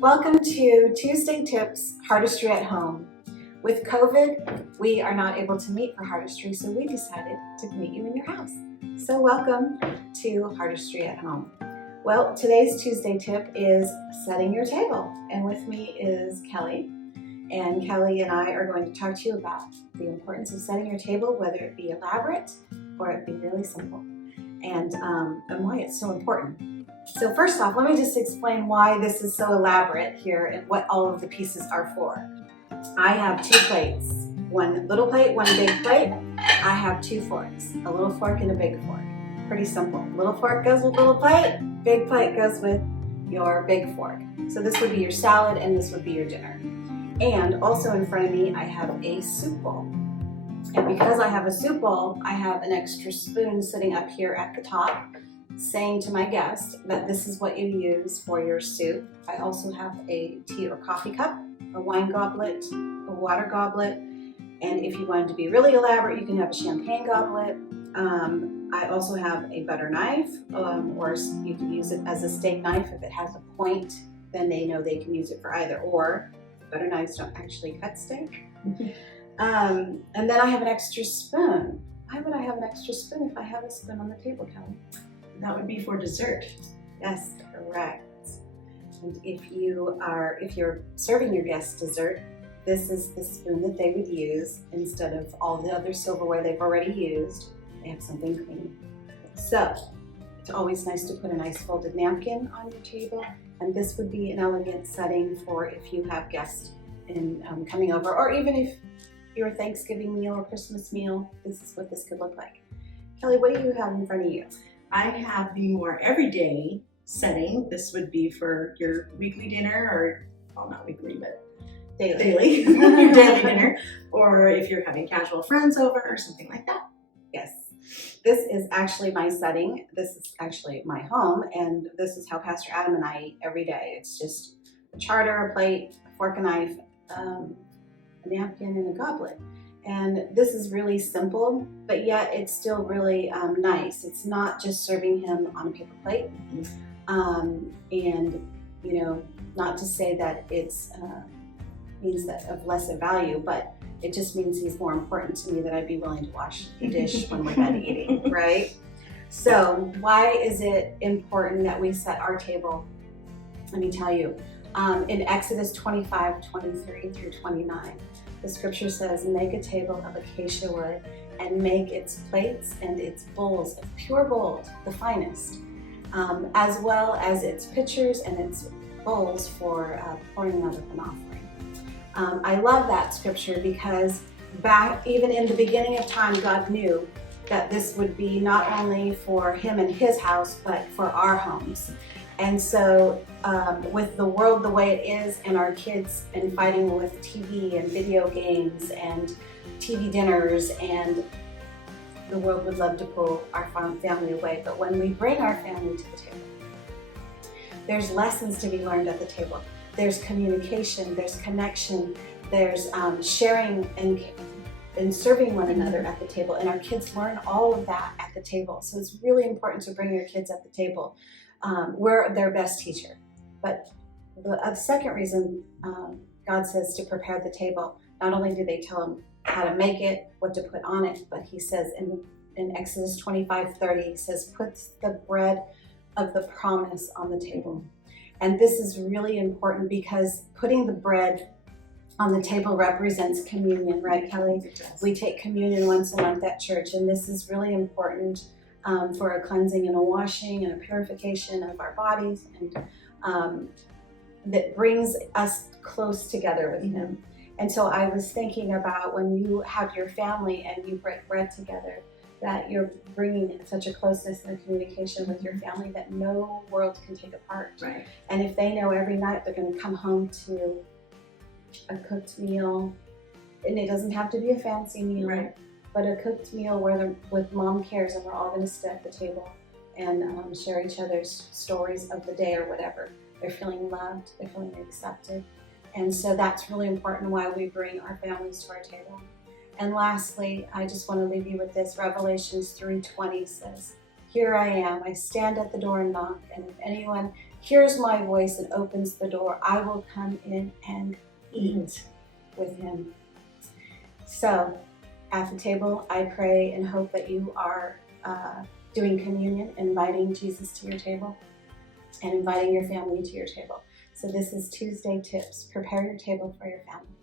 Welcome to Tuesday Tips, Heartistry at Home. With COVID, we are not able to meet for Heartistry, so we decided to meet you in your house. So welcome to Heartistry at Home. Well, today's Tuesday tip is setting your table. And with me is Kelly. And Kelly and I are going to talk to you about the importance of setting your table, whether it be elaborate or it be really simple, and why it's so important. So first off, let me just explain why this is so elaborate here and what all of the pieces are for. I have 2 plates, one little plate, one big plate. I have 2 forks, a little fork and a big fork. Pretty simple. Little fork goes with little plate, big plate goes with your big fork. So this would be your salad and this would be your dinner. And also in front of me, I have a soup bowl. And because I have a soup bowl, I have an extra spoon sitting up here at the top, saying to my guest that this is what you use for your soup. I also have a tea or coffee cup, a wine goblet, a water goblet, and if you wanted to be really elaborate, you can have a champagne goblet. I also have a butter knife, or you can use it as a steak knife. If it has a point, then they know they can use it for either or. Butter knives don't actually cut steak. And then I have an extra spoon. Why would I have an extra spoon if I have a spoon on the table, Kelly? That would be for dessert. Yes, correct. And if you're serving your guests dessert, this is the spoon that they would use instead of all the other silverware they've already used. They have something clean. So it's always nice to put a nice folded napkin on your table, and this would be an elegant setting for if you have guests coming over, or even if your Thanksgiving meal or Christmas meal, this is what this could look like. Kelly, what do you have in front of you? I have the more everyday setting. This would be for your weekly dinner, or, well, not weekly, but daily, your daily dinner, or if you're having casual friends over or something like that. Yes, this is actually my setting. This is actually my home, and this is how Pastor Adam and I eat every day. It's just a charter, a plate, a fork and knife, a napkin, and a goblet. And this is really simple, but yet it's still really nice. It's not just serving him on a paper plate. And, not to say that it's means that of lesser value, but it just means he's more important to me that I'd be willing to wash the dish when we're done eating, right? So why is it important that we set our table? Let me tell you. In Exodus 25:23 through 29, the scripture says, "Make a table of acacia wood and make its plates and its bowls of pure gold, the finest, as well as its pitchers and its bowls for pouring out of an offering." I love that scripture because back even in the beginning of time, God knew that this would be not only for him and his house, but for our homes. And so with the world the way it is, and our kids and fighting with TV and video games and TV dinners, and the world would love to pull our family away. But when we bring our family to the table, there's lessons to be learned at the table. There's communication, there's connection, there's sharing and serving one another at the table. And our kids learn all of that at the table. So it's really important to bring your kids at the table. We're their best teacher. But the second reason God says to prepare the table, not only do they tell them how to make it, what to put on it, but he says in Exodus 25:30, he says, "Put the bread of the promise on the table." And this is really important because putting the bread on the table represents communion, right, Kelly? We take communion once a month at church, and this is really important for a cleansing and a washing and a purification of our bodies, and that brings us close together with him. And so I was thinking about when you have your family and you break bread together, that you're bringing such a closeness and a communication with your family that no world can take apart. Right. And if they know every night they're going to come home to a cooked meal, and it doesn't have to be a fancy meal, right, but a cooked meal with mom cares, and we're all going to sit at the table and share each other's stories of the day or whatever. They're feeling loved, they're feeling accepted. And so that's really important why we bring our families to our table. And lastly, I just want to leave you with this. Revelations 3:20 says, Here I am. I stand at the door and knock, and if anyone hears my voice and opens the door, I will come in and eat with him. So at the table, I pray and hope that you are doing communion, inviting Jesus to your table, and inviting your family to your table. So this is Tuesday Tips. Prepare your table for your family.